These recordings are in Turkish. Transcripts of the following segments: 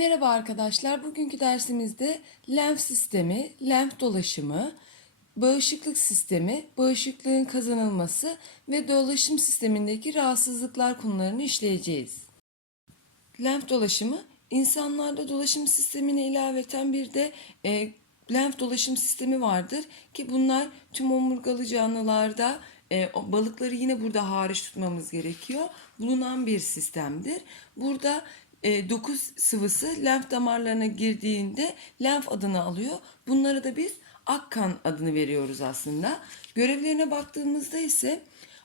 Merhaba arkadaşlar. Bugünkü dersimizde lenf sistemi, lenf dolaşımı, bağışıklık sistemi, bağışıklığın kazanılması ve dolaşım sistemindeki rahatsızlıklar konularını işleyeceğiz. Lenf dolaşımı insanlarda dolaşım sistemine ilaveten bir de e, lenf dolaşım sistemi vardır ki bunlar tüm omurgalı canlılarda e, balıkları yine burada hariç tutmamız gerekiyor. Bulunan bir sistemdir. Burada e, doku sıvısı lenf damarlarına girdiğinde lenf adını alıyor. Bunlara da biz akkan adını veriyoruz aslında. Görevlerine baktığımızda ise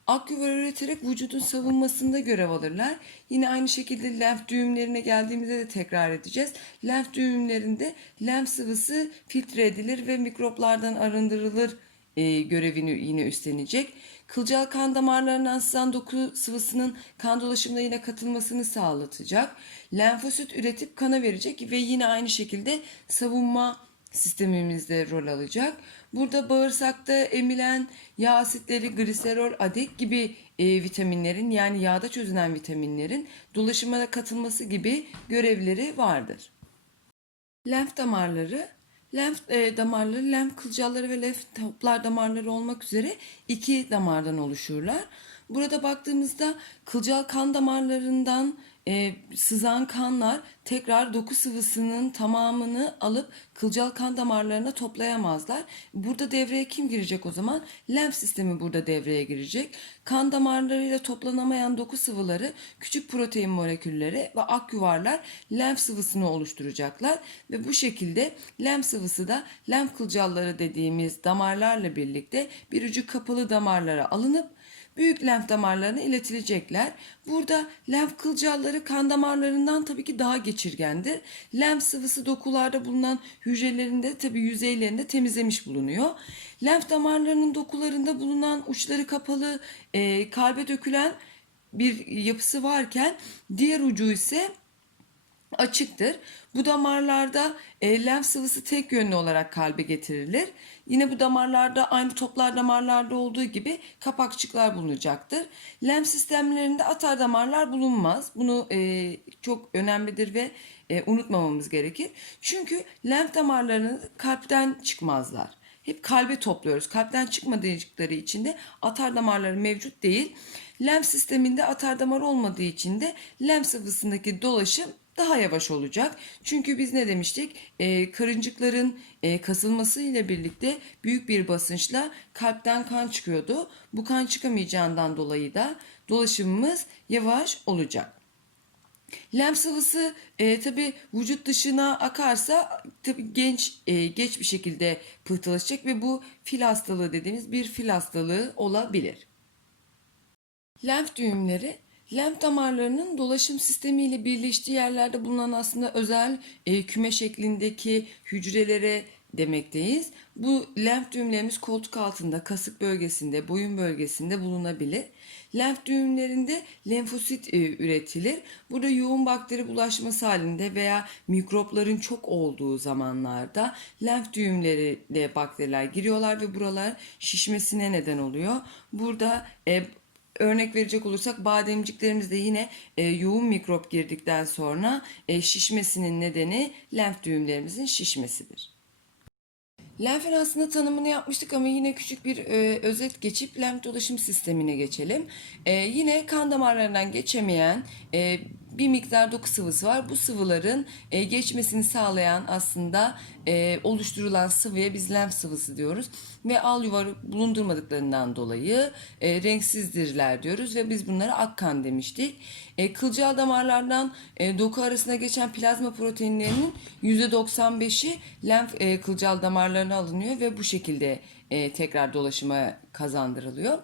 aküvar üreterek vücudun savunmasında görev alırlar. Yine aynı şekilde lenf düğümlerine geldiğimizde de tekrar edeceğiz. Lenf düğümlerinde lenf sıvısı filtre edilir ve mikroplardan arındırılır e, görevini yine üstlenecek. Kılcal kan damarlarından sızan doku sıvısının kan dolaşımına yine katılmasını sağlatacak. Lenfosit üretip kana verecek ve yine aynı şekilde savunma sistemimizde rol alacak. Burada bağırsakta emilen yağ asitleri, gliserol, adek gibi e, vitaminlerin yani yağda çözünen vitaminlerin dolaşıma katılması gibi görevleri vardır. Lenf damarları, lenf e, damarları, lenf kılcalları ve lenf toplar damarları olmak üzere iki damardan oluşurlar. Burada baktığımızda kılcal kan damarlarından e, sızan kanlar tekrar doku sıvısının tamamını alıp kılcal kan damarlarına toplayamazlar. Burada devreye kim girecek o zaman? Lenf sistemi burada devreye girecek. Kan damarlarıyla toplanamayan doku sıvıları küçük protein molekülleri ve ak yuvarlar lenf sıvısını oluşturacaklar ve bu şekilde lenf sıvısı da lenf kılcalları dediğimiz damarlarla birlikte bir ucu kapalı damarlara alınıp büyük lenf damarlarına iletilecekler. Burada lenf kılcalları kan damarlarından tabii ki daha geçirgendir. Lenf sıvısı dokularda bulunan hücrelerinde tabii yüzeylerinde temizlemiş bulunuyor. Lenf damarlarının dokularında bulunan uçları kapalı e, kalbe dökülen bir yapısı varken diğer ucu ise açıktır. Bu damarlarda e, lenf sıvısı tek yönlü olarak kalbe getirilir. Yine bu damarlarda aynı toplar damarlarda olduğu gibi kapakçıklar bulunacaktır. Lenf sistemlerinde atar damarlar bulunmaz. Bunu e, çok önemlidir ve e, unutmamamız gerekir. Çünkü lenf damarlarının kalpten çıkmazlar. Hep kalbe topluyoruz. Kalpten çıkmadıkları için de atar damarları mevcut değil. Lenf sisteminde atar damar olmadığı için de lenf sıvısındaki dolaşım daha yavaş olacak. Çünkü biz ne demiştik? E, karıncıkların e, kasılması ile birlikte büyük bir basınçla kalpten kan çıkıyordu. Bu kan çıkamayacağından dolayı da dolaşımımız yavaş olacak. Lenf sıvısı e, tabi vücut dışına akarsa tabi genç e, geç bir şekilde pıhtılaşacak ve bu fil hastalığı dediğimiz bir fil hastalığı olabilir. Lenf düğümleri lenf damarlarının dolaşım sistemiyle birleştiği yerlerde bulunan aslında özel e, küme şeklindeki hücrelere demekteyiz. Bu lenf düğümlerimiz koltuk altında, kasık bölgesinde, boyun bölgesinde bulunabilir. Lenf düğümlerinde lenfosit e, üretilir. Burada yoğun bakteri bulaşması halinde veya mikropların çok olduğu zamanlarda lenf düğümleriyle bakteriler giriyorlar ve buralar şişmesine neden oluyor. Burada e, Örnek verecek olursak bademciklerimizde yine e, yoğun mikrop girdikten sonra e, şişmesinin nedeni lenf düğümlerimizin şişmesidir. Lenfin aslında tanımını yapmıştık ama yine küçük bir e, özet geçip lenf dolaşım sistemine geçelim. E, yine kan damarlarından geçemeyen e, bir miktar doku sıvısı var. Bu sıvıların e, geçmesini sağlayan aslında e, oluşturulan sıvıya biz lenf sıvısı diyoruz. Ve al yuvarı bulundurmadıklarından dolayı e, renksizdirler diyoruz ve biz bunlara akkan demiştik. E, kılcal damarlardan e, doku arasında geçen plazma proteinlerinin %95'i lenf e, kılcal damarlarına alınıyor ve bu şekilde e, tekrar dolaşıma kazandırılıyor.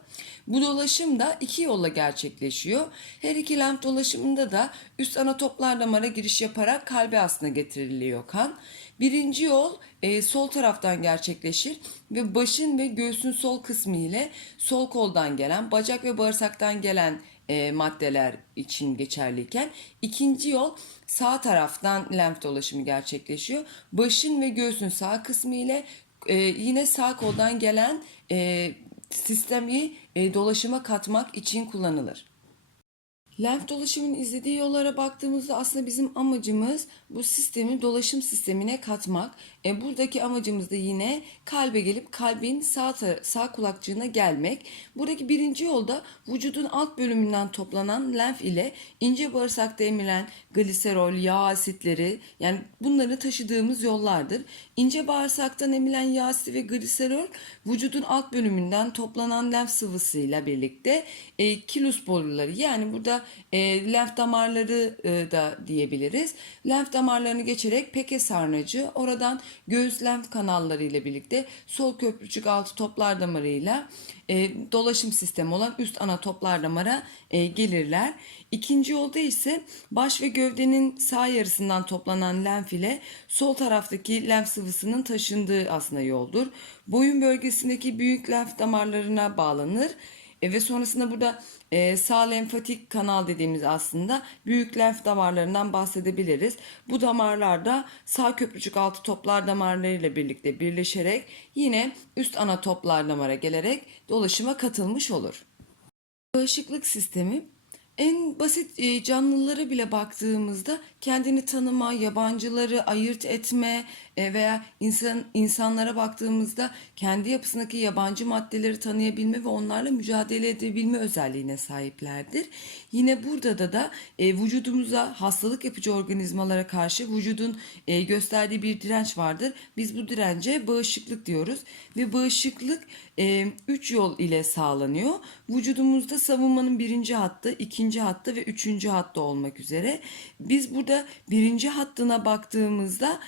Bu dolaşım da iki yolla gerçekleşiyor. Her iki lenf dolaşımında da üst ana toplar damara giriş yaparak kalbe aslında getiriliyor kan. Birinci yol e, sol taraftan gerçekleşir ve başın ve göğsün sol kısmı ile sol koldan gelen, bacak ve bağırsaktan gelen e, maddeler için geçerliyken ikinci yol sağ taraftan lenf dolaşımı gerçekleşiyor. Başın ve göğsün sağ kısmı ile e, yine sağ koldan gelen e, sistemi e, dolaşıma katmak için kullanılır. Lenf dolaşımın izlediği yollara baktığımızda aslında bizim amacımız bu sistemi dolaşım sistemine katmak. E, buradaki amacımız da yine kalbe gelip kalbin sağ, sağ kulakçığına gelmek. Buradaki birinci yolda vücudun alt bölümünden toplanan lenf ile ince bağırsakta emilen gliserol, yağ asitleri yani bunları taşıdığımız yollardır. İnce bağırsaktan emilen yağ asidi ve gliserol vücudun alt bölümünden toplanan lenf sıvısıyla birlikte e, kilus boruları yani burada e, lenf damarları e, da diyebiliriz. Lenf damarlarını geçerek peke sarnıcı oradan göğüs lenf kanalları ile birlikte sol köprücük altı toplar damarıyla e, dolaşım sistemi olan üst ana toplar damara e, gelirler. İkinci yolda ise baş ve gövdenin sağ yarısından toplanan lenf ile sol taraftaki lenf sıvısının taşındığı aslında yoldur. Boyun bölgesindeki büyük lenf damarlarına bağlanır. E, ve sonrasında burada e, sağ lenfatik kanal dediğimiz aslında büyük lenf damarlarından bahsedebiliriz. Bu damarlarda sağ köprücük altı toplar damarlarıyla birlikte birleşerek yine üst ana toplar damara gelerek dolaşıma katılmış olur. Bağışıklık sistemi en basit e, canlılara bile baktığımızda kendini tanıma, yabancıları ayırt etme e, veya insan insanlara baktığımızda kendi yapısındaki yabancı maddeleri tanıyabilme ve onlarla mücadele edebilme özelliğine sahiplerdir. Yine burada da da e, vücudumuza hastalık yapıcı organizmalara karşı vücudun gösterdiği bir direnç vardır. Biz bu dirence bağışıklık diyoruz ve bağışıklık 3 yol ile sağlanıyor. Vücudumuzda savunmanın birinci hattı, ikinci hattı ve üçüncü hattı olmak üzere. Biz burada birinci hattına baktığımızda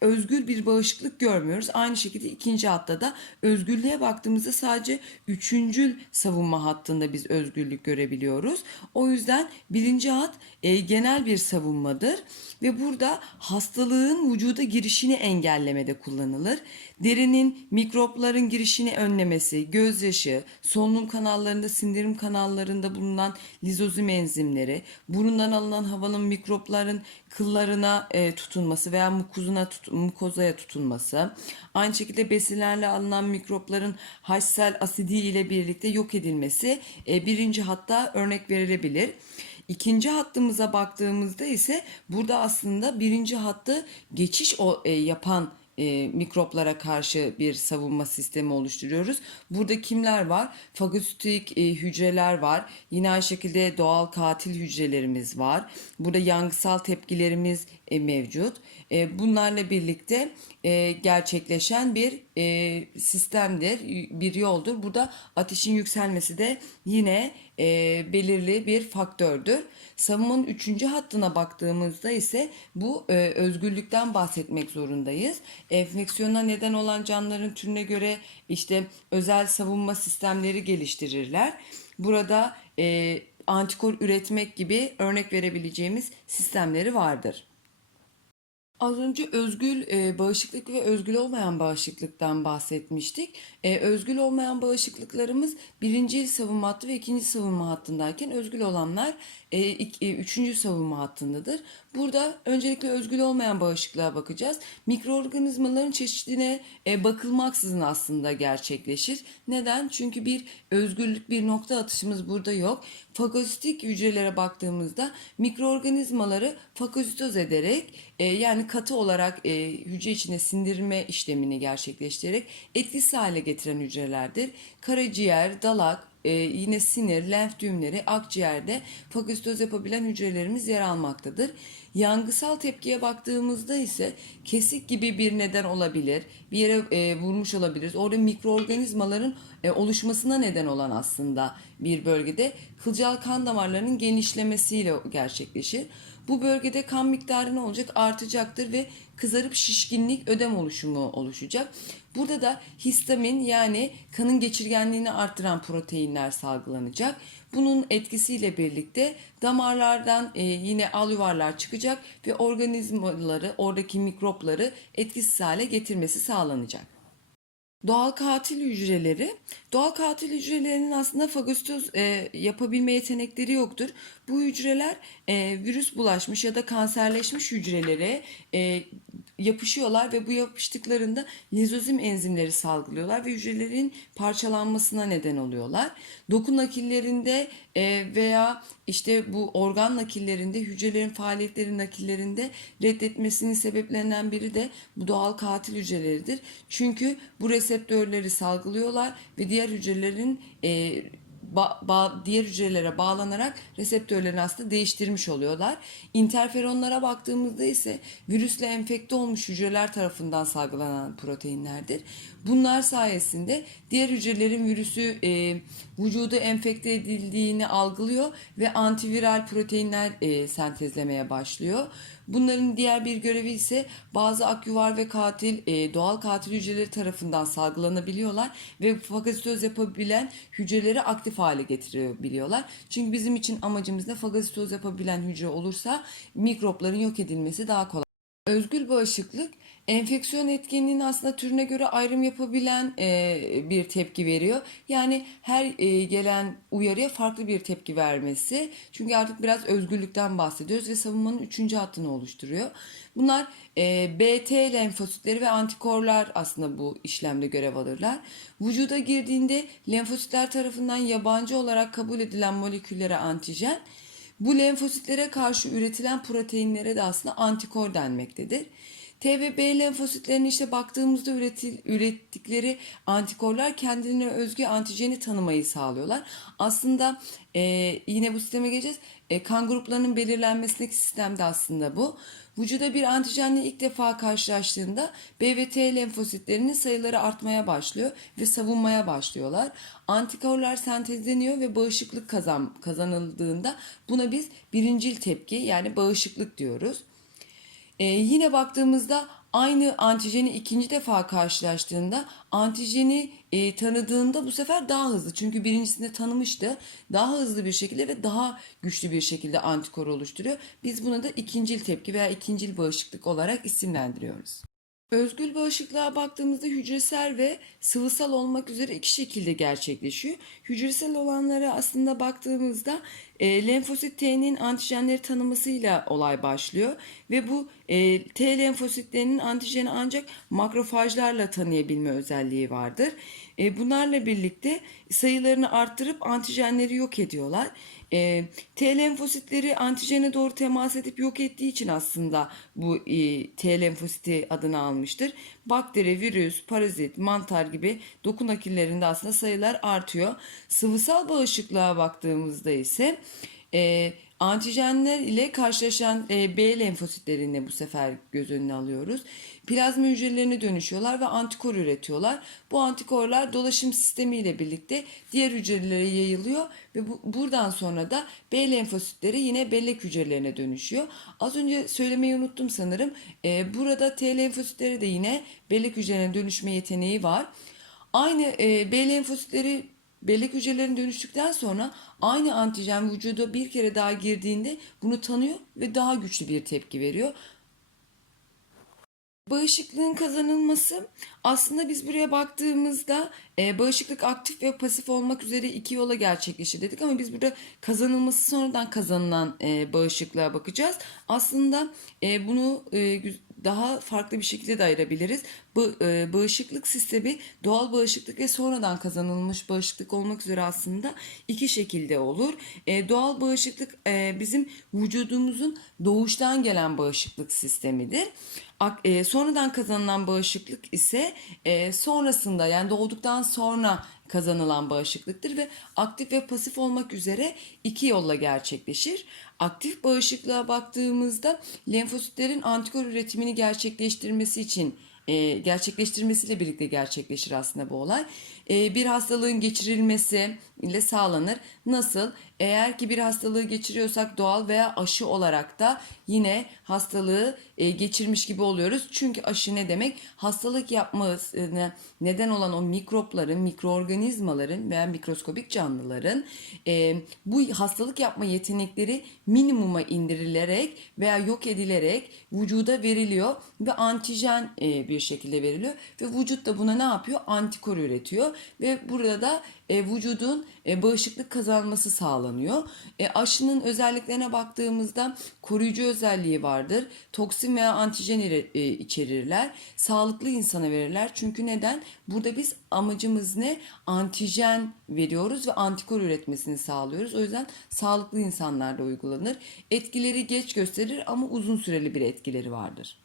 özgür bir bağışıklık görmüyoruz. Aynı şekilde ikinci hatta da özgürlüğe baktığımızda sadece üçüncül savunma hattında biz özgürlük görebiliyoruz. O yüzden birinci hat genel bir savunmadır ve burada hastalığın vücuda girişini engellemede kullanılır. Derinin mikropların girişini önlemesi, gözyaşı, solunum kanallarında, sindirim kanallarında bulunan lizozim enzimleri, burundan alınan havanın mikropların kıllarına e, tutunması veya mukuzuna tut, mukozaya tutunması, aynı şekilde besinlerle alınan mikropların haşsel asidi ile birlikte yok edilmesi e, birinci hatta örnek verilebilir. İkinci hattımıza baktığımızda ise burada aslında birinci hattı geçiş o, e, yapan e, mikroplara karşı bir savunma sistemi oluşturuyoruz. Burada kimler var? Fagositik e, hücreler var. Yine aynı şekilde doğal katil hücrelerimiz var. Burada yangısal tepkilerimiz e, mevcut. E, bunlarla birlikte e, gerçekleşen bir e, sistemdir, bir yoldur. Burada ateşin yükselmesi de yine e, belirli bir faktördür. Savunmanın üçüncü hattına baktığımızda ise bu e, özgürlükten bahsetmek zorundayız. Enfeksiyona neden olan canlıların türüne göre işte özel savunma sistemleri geliştirirler. Burada e, antikor üretmek gibi örnek verebileceğimiz sistemleri vardır. Az önce özgül e, bağışıklık ve özgül olmayan bağışıklıktan bahsetmiştik. E, özgül olmayan bağışıklıklarımız birinci savunma hattı ve ikinci savunma hattındayken özgül olanlar üçüncü savunma hattındadır. Burada öncelikle özgül olmayan bağışıklığa bakacağız. Mikroorganizmaların çeşidine e, bakılmaksızın aslında gerçekleşir. Neden? Çünkü bir özgürlük, bir nokta atışımız burada yok. Fagositik hücrelere baktığımızda mikroorganizmaları fagositoz ederek e, yani katı olarak e, hücre içine sindirme işlemini gerçekleştirerek etkisiz hale getiren hücrelerdir. Karaciğer, dalak, e, yine sinir, lenf düğümleri, akciğerde fagositoz yapabilen hücrelerimiz yer almaktadır. Yangısal tepkiye baktığımızda ise kesik gibi bir neden olabilir. Bir yere e, vurmuş olabiliriz. Orada mikroorganizmaların e, oluşmasına neden olan aslında bir bölgede kılcal kan damarlarının genişlemesiyle gerçekleşir. Bu bölgede kan miktarı ne olacak? Artacaktır ve kızarıp şişkinlik ödem oluşumu oluşacak. Burada da histamin yani kanın geçirgenliğini artıran proteinler salgılanacak. Bunun etkisiyle birlikte damarlardan e, yine al yuvarlar çıkacak ve organizmaları, oradaki mikropları etkisiz hale getirmesi sağlanacak. Doğal katil hücreleri, doğal katil hücrelerinin aslında fagositoz e, yapabilme yetenekleri yoktur. Bu hücreler e, virüs bulaşmış ya da kanserleşmiş hücrelere e, yapışıyorlar ve bu yapıştıklarında lizozim enzimleri salgılıyorlar ve hücrelerin parçalanmasına neden oluyorlar. Doku nakillerinde e, veya işte bu organ nakillerinde hücrelerin faaliyetleri nakillerinde reddetmesinin sebeplerinden biri de bu doğal katil hücreleridir. Çünkü bu reseptörleri salgılıyorlar ve diğer hücrelerin e, ba- ba- diğer hücrelere bağlanarak reseptörlerini aslında değiştirmiş oluyorlar. İnterferonlara baktığımızda ise virüsle enfekte olmuş hücreler tarafından salgılanan proteinlerdir. Bunlar sayesinde diğer hücrelerin virüsü e, vücuda enfekte edildiğini algılıyor ve antiviral proteinler e, sentezlemeye başlıyor. Bunların diğer bir görevi ise bazı aküvar ve katil e, doğal katil hücreleri tarafından salgılanabiliyorlar ve fagositoz yapabilen hücreleri aktif hale getirebiliyorlar. Çünkü bizim için amacımız da fagositoz yapabilen hücre olursa mikropların yok edilmesi daha kolay. Özgül bağışıklık enfeksiyon etkenliğinin aslında türüne göre ayrım yapabilen e, bir tepki veriyor. Yani her e, gelen uyarıya farklı bir tepki vermesi. Çünkü artık biraz özgürlükten bahsediyoruz ve savunmanın üçüncü hattını oluşturuyor. Bunlar e, BT lenfositleri ve antikorlar aslında bu işlemde görev alırlar. Vücuda girdiğinde lenfositler tarafından yabancı olarak kabul edilen moleküllere antijen, bu lenfositlere karşı üretilen proteinlere de aslında antikor denmektedir. T ve B lenfositlerinin işte baktığımızda üretil, ürettikleri antikorlar kendine özgü antijeni tanımayı sağlıyorlar. Aslında e, yine bu sisteme geleceğiz. E, kan gruplarının belirlenmesindeki sistem de aslında bu. Vücuda bir antijenle ilk defa karşılaştığında B ve T lenfositlerinin sayıları artmaya başlıyor ve savunmaya başlıyorlar. Antikorlar sentezleniyor ve bağışıklık kazan, kazanıldığında buna biz birincil tepki yani bağışıklık diyoruz. Ee, yine baktığımızda aynı antijeni ikinci defa karşılaştığında antijeni e, tanıdığında bu sefer daha hızlı. Çünkü birincisinde tanımıştı. Daha hızlı bir şekilde ve daha güçlü bir şekilde antikor oluşturuyor. Biz buna da ikincil tepki veya ikincil bağışıklık olarak isimlendiriyoruz. Özgül bağışıklığa baktığımızda hücresel ve sıvısal olmak üzere iki şekilde gerçekleşiyor. Hücresel olanlara aslında baktığımızda e, lenfosit T'nin antijenleri tanımasıyla olay başlıyor ve bu e, T lenfositlerinin antijeni ancak makrofajlarla tanıyabilme özelliği vardır. E, bunlarla birlikte sayılarını arttırıp antijenleri yok ediyorlar. E, T lenfositleri antijene doğru temas edip yok ettiği için aslında bu e, T lenfositi adını almıştır. Bakteri, virüs, parazit, mantar gibi doku nakillerinde aslında sayılar artıyor. Sıvısal bağışıklığa baktığımızda ise e, antijenler ile karşılaşan e, B lenfositlerini bu sefer göz önüne alıyoruz. Plazma hücrelerine dönüşüyorlar ve antikor üretiyorlar. Bu antikorlar dolaşım sistemiyle birlikte diğer hücrelere yayılıyor ve bu, buradan sonra da B lenfositleri yine bellek hücrelerine dönüşüyor. Az önce söylemeyi unuttum sanırım. E, burada T lenfositleri de yine bellek hücrelerine dönüşme yeteneği var. Aynı e, B lenfositleri bellek hücrelerine dönüştükten sonra aynı antijen vücuda bir kere daha girdiğinde bunu tanıyor ve daha güçlü bir tepki veriyor. Bağışıklığın kazanılması aslında biz buraya baktığımızda e, bağışıklık aktif ve pasif olmak üzere iki yola gerçekleşir dedik ama biz burada kazanılması sonradan kazanılan e, bağışıklığa bakacağız. Aslında e, bunu e, daha farklı bir şekilde de ayırabiliriz. Bu e, bağışıklık sistemi doğal bağışıklık ve sonradan kazanılmış bağışıklık olmak üzere aslında iki şekilde olur. E, doğal bağışıklık e, bizim vücudumuzun doğuştan gelen bağışıklık sistemidir. E, sonradan kazanılan bağışıklık ise e, sonrasında yani doğduktan sonra kazanılan bağışıklıktır ve aktif ve pasif olmak üzere iki yolla gerçekleşir. Aktif bağışıklığa baktığımızda lenfositlerin antikor üretimini gerçekleştirmesi için e, gerçekleştirmesiyle birlikte gerçekleşir aslında bu olay. E, bir hastalığın geçirilmesi ile sağlanır. Nasıl? Eğer ki bir hastalığı geçiriyorsak doğal veya aşı olarak da yine hastalığı e, geçirmiş gibi oluyoruz. Çünkü aşı ne demek? Hastalık yapmasına neden olan o mikropların, mikroorganizmaların veya mikroskobik canlıların e, bu hastalık yapma yetenekleri minimuma indirilerek veya yok edilerek vücuda veriliyor ve antijen e, bir şekilde veriliyor ve vücut da buna ne yapıyor? Antikor üretiyor ve burada da e, vücudun e, bağışıklık kazanması sağlanıyor. E, aşının özelliklerine baktığımızda koruyucu özelliği vardır. Toksin veya antijen e, içerirler. Sağlıklı insana verirler. Çünkü neden? Burada biz amacımız ne? Antijen veriyoruz ve antikor üretmesini sağlıyoruz. O yüzden sağlıklı insanlarda uygulanır. Etkileri geç gösterir ama uzun süreli bir etkileri vardır.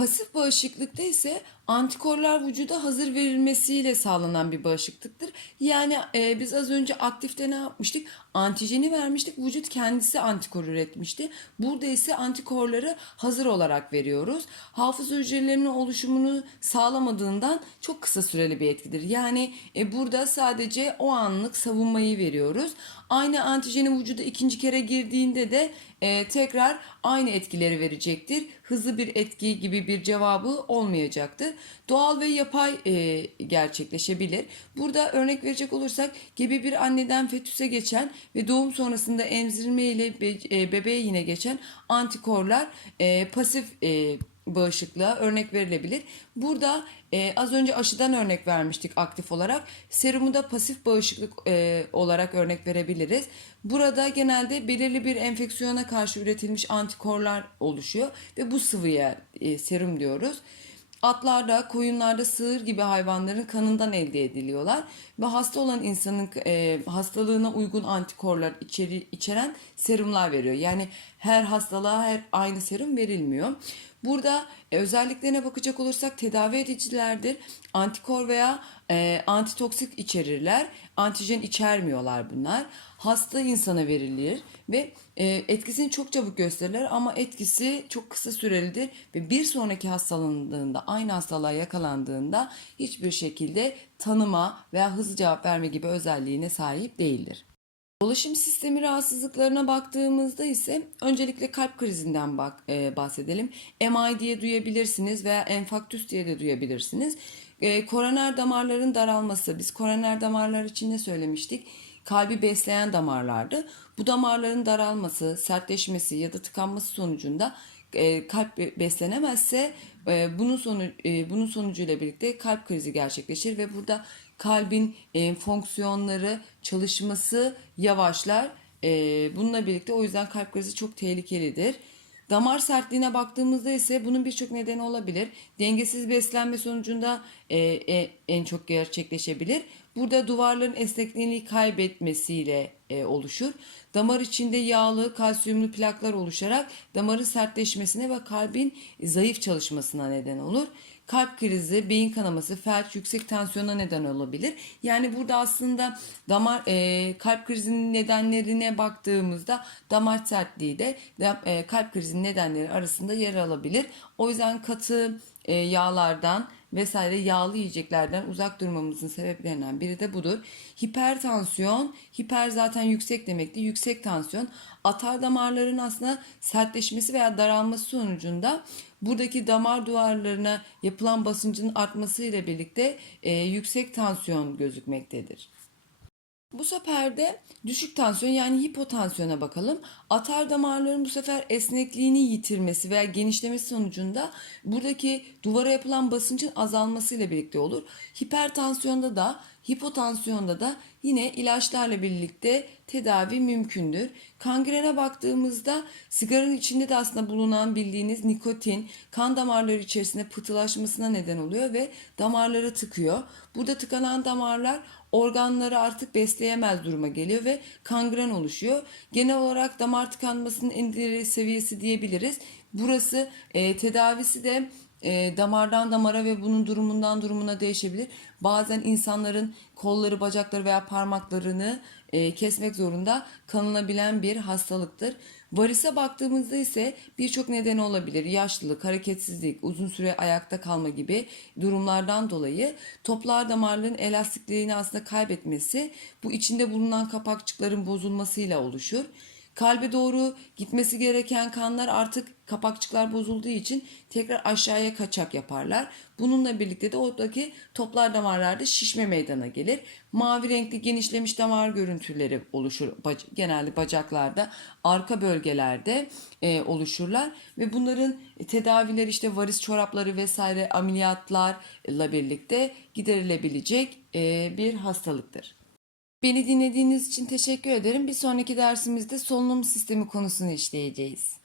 Pasif bağışıklıkta ise antikorlar vücuda hazır verilmesiyle sağlanan bir bağışıklıktır. Yani e, biz az önce aktifte ne yapmıştık? Antijeni vermiştik, vücut kendisi antikor üretmişti. Burada ise antikorları hazır olarak veriyoruz. Hafıza hücrelerinin oluşumunu sağlamadığından çok kısa süreli bir etkidir. Yani e, burada sadece o anlık savunmayı veriyoruz. Aynı antijeni vücuda ikinci kere girdiğinde de e, tekrar aynı etkileri verecektir. Hızlı bir etki gibi bir cevabı olmayacaktır. Doğal ve yapay e, gerçekleşebilir. Burada örnek verecek olursak gebe bir anneden fetüse geçen ve doğum sonrasında emzirme ile be- e, bebeğe yine geçen antikorlar e, pasif e, bağışıklığa örnek verilebilir. Burada e, az önce aşıdan örnek vermiştik aktif olarak. Serumu da pasif bağışıklık e, olarak örnek verebiliriz. Burada genelde belirli bir enfeksiyona karşı üretilmiş antikorlar oluşuyor ve bu sıvıya e, serum diyoruz. Atlarda, koyunlarda, sığır gibi hayvanların kanından elde ediliyorlar ve hasta olan insanın e, hastalığına uygun antikorlar içeri, içeren serumlar veriyor. Yani her hastalığa her aynı serum verilmiyor. Burada e, özelliklerine bakacak olursak tedavi edicilerdir. Antikor veya e, antitoksik içerirler. Antijen içermiyorlar bunlar. Hasta insana verilir ve e, etkisini çok çabuk gösterirler ama etkisi çok kısa sürelidir ve bir sonraki hastalandığında aynı hastalığa yakalandığında hiçbir şekilde tanıma veya hızlı cevap verme gibi özelliğine sahip değildir. Dolaşım sistemi rahatsızlıklarına baktığımızda ise öncelikle kalp krizinden bak, e, bahsedelim. MI diye duyabilirsiniz veya enfarktüs diye de duyabilirsiniz. E, koroner damarların daralması, biz koroner damarlar için ne söylemiştik? Kalbi besleyen damarlardı. Bu damarların daralması, sertleşmesi ya da tıkanması sonucunda e, kalp be- beslenemezse e, bunun sonu e, bunun sonucuyla birlikte kalp krizi gerçekleşir ve burada kalbin e, fonksiyonları çalışması yavaşlar. E, bununla birlikte o yüzden kalp krizi çok tehlikelidir. Damar sertliğine baktığımızda ise bunun birçok nedeni olabilir. Dengesiz beslenme sonucunda e, e, en çok gerçekleşebilir. Burada duvarların esnekliğini kaybetmesiyle e, oluşur. Damar içinde yağlı, kalsiyumlu plaklar oluşarak damarın sertleşmesine ve kalbin zayıf çalışmasına neden olur. Kalp krizi, beyin kanaması, felç, yüksek tansiyona neden olabilir. Yani burada aslında damar e, kalp krizinin nedenlerine baktığımızda damar sertliği de e, kalp krizinin nedenleri arasında yer alabilir. O yüzden katı e, yağlardan vesaire yağlı yiyeceklerden uzak durmamızın sebeplerinden biri de budur. Hipertansiyon, hiper zaten yüksek demekti. Yüksek tansiyon atar damarların aslında sertleşmesi veya daralması sonucunda buradaki damar duvarlarına yapılan basıncın artmasıyla birlikte e, yüksek tansiyon gözükmektedir. Bu sefer de düşük tansiyon yani hipotansiyona bakalım. Atar damarların bu sefer esnekliğini yitirmesi veya genişlemesi sonucunda buradaki duvara yapılan basıncın azalmasıyla birlikte olur. Hipertansiyonda da hipotansiyonda da yine ilaçlarla birlikte tedavi mümkündür. Kangrene baktığımızda sigaranın içinde de aslında bulunan bildiğiniz nikotin kan damarları içerisinde pıhtılaşmasına neden oluyor ve damarları tıkıyor. Burada tıkanan damarlar organları artık besleyemez duruma geliyor ve kangren oluşuyor. Genel olarak damar tıkanmasının en ileri seviyesi diyebiliriz. Burası e, tedavisi de e, damardan damara ve bunun durumundan durumuna değişebilir. Bazen insanların kolları, bacakları veya parmaklarını e, kesmek zorunda kalınabilen bir hastalıktır. Varise baktığımızda ise birçok nedeni olabilir. Yaşlılık, hareketsizlik, uzun süre ayakta kalma gibi durumlardan dolayı toplar damarların elastikliğini aslında kaybetmesi bu içinde bulunan kapakçıkların bozulmasıyla oluşur. Kalbe doğru gitmesi gereken kanlar artık kapakçıklar bozulduğu için tekrar aşağıya kaçak yaparlar. Bununla birlikte de oradaki toplar damarlarda şişme meydana gelir. Mavi renkli genişlemiş damar görüntüleri oluşur genelde bacaklarda, arka bölgelerde e, oluşurlar ve bunların tedavileri işte varis çorapları vesaire ameliyatlarla birlikte giderilebilecek e, bir hastalıktır. Beni dinlediğiniz için teşekkür ederim. Bir sonraki dersimizde solunum sistemi konusunu işleyeceğiz.